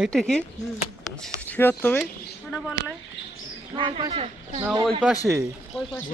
এইটা কি শিওর তুমি? ওটা বললে না ওই পাশে না ওই পাশে। ওই পাশে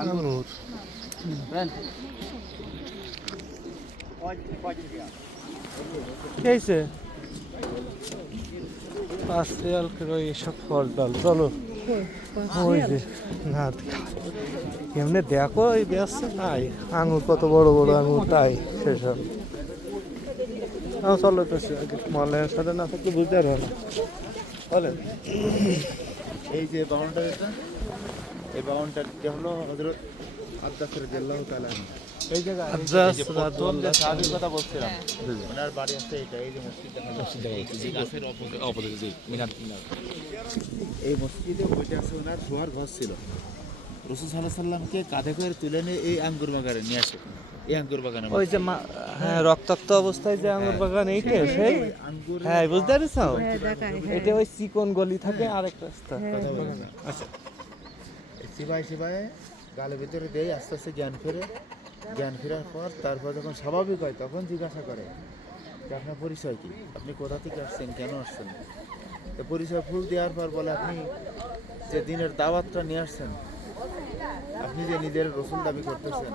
আঙুর খেয়েছে পাঁচিয়াল এসব ফল ডাল চলো ওই যে না এমনি দেখো এই ব্যস্ত নাই আঙুর কত বড় বড় আঙুর তাই সেসব চলো তো মলের সাথে না থাকলে বুঝতে পারবো না বলেন। এই যে বাউন্ডারিটা, এই বাউন্ডারিটা হলো হযরত আব্বাস রাদিয়াল্লাহু তাআলা এই জায়গা সাহাবীর কথা বলছিলাম, ওনার বাড়ি আছে এটা। এই যে মসজিদ গাছের অপোজিটে মিনার, এই মসজিদে ওইটা আছে ওনার শোয়ার ঘর ছিল। রাসূল সাল্লাল্লাহু আলাইহি সাল্লামকে কাঁধে করে তুলে নিয়ে এই আঙ্গুর বাগানে নিয়ে আসে। এই আঙ্গুর বাগানে ওই যে হ্যাঁ রক্তাক্ত অবস্থায় যে আঙ্গুর বাগান এইটা সেই হ্যাঁ বুঝতে পারছো এটা ওই চিকন গলি থাকে আরেক রাস্তা। আচ্ছা সিবাই গালের ভিতরে দেয়, আস্তে আস্তে জ্ঞান ফেরার পর তারপর যখন স্বাভাবিক হয় তখন জিজ্ঞাসা করে যে আপনার পরিচয় কি, আপনি কোথা থেকে আসছেন, কেন আসছেন। তো পরিচয় ফুল দেওয়ার পর বলে আপনি যে দিনের দাওয়াতটা নিয়ে আসছেন, আপনি যে নিজের রসুল দাবি করতেছেন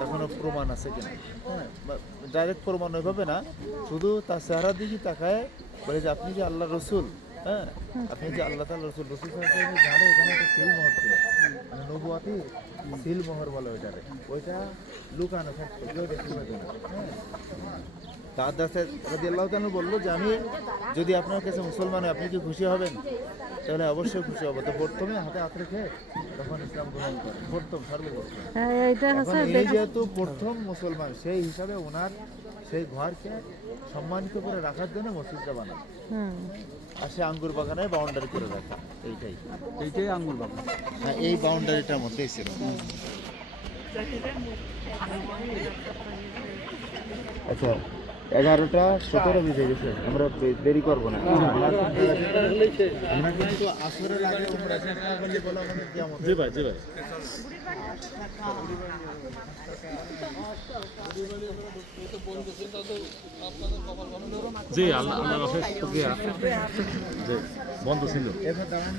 তখনও প্রমাণ আছে কিনা। হ্যাঁ, ডাইরেক্ট প্রমাণ ওইভাবে না, শুধু তার চেহারার দিকে তাকায় বলে যে আপনি যে আল্লাহ রসুল, হ্যাঁ আপনি যে আল্লাহ তাআলা রসুল। রসুল ঝাড়ে এখানে একটা সিল মোহর ছিল, মানে নবুয়াতি সিল মোহর বলে ওইটারে, ওইটা লুকানো থাকতো, কেউ দেখতে পাবে না। হ্যাঁ, তার দাসে রাদিয়াল্লাহু তাআলা বললো যে আমি যদি আপনার কাছে মুসলমান হয় আপনি কি খুশি হবেন? তাহলে অবশ্যই খুশি হবো। তো প্রথমে হাতে হাত রেখে তখন ইসলাম গ্রহণ করে, প্রথম সর্বপ্রথম। এই যেহেতু প্রথম মুসলমান, সেই হিসাবে ওনার সেই ঘরকে সম্মানিত করে রাখার জন্য মসজিদটা বানানো, আর সে আঙ্গুর বাগানে বাউন্ডারি করে রাখা। এইটাই আঙ্গুর বাগান। হ্যাঁ, এই বাউন্ডারিটার মধ্যেই ছিল। আচ্ছা 11টা 17 বেজে গেছে, আমরা দেরি করবো না। আমরা কিন্তু আসরের আগে উমরা শেষ না করলে বলা মানে কিয়ামত। জি ভাই জি আল্লাহ অশেষ শুকরিয়া যে বন্ধ ছিল। এবার দাঁড়ান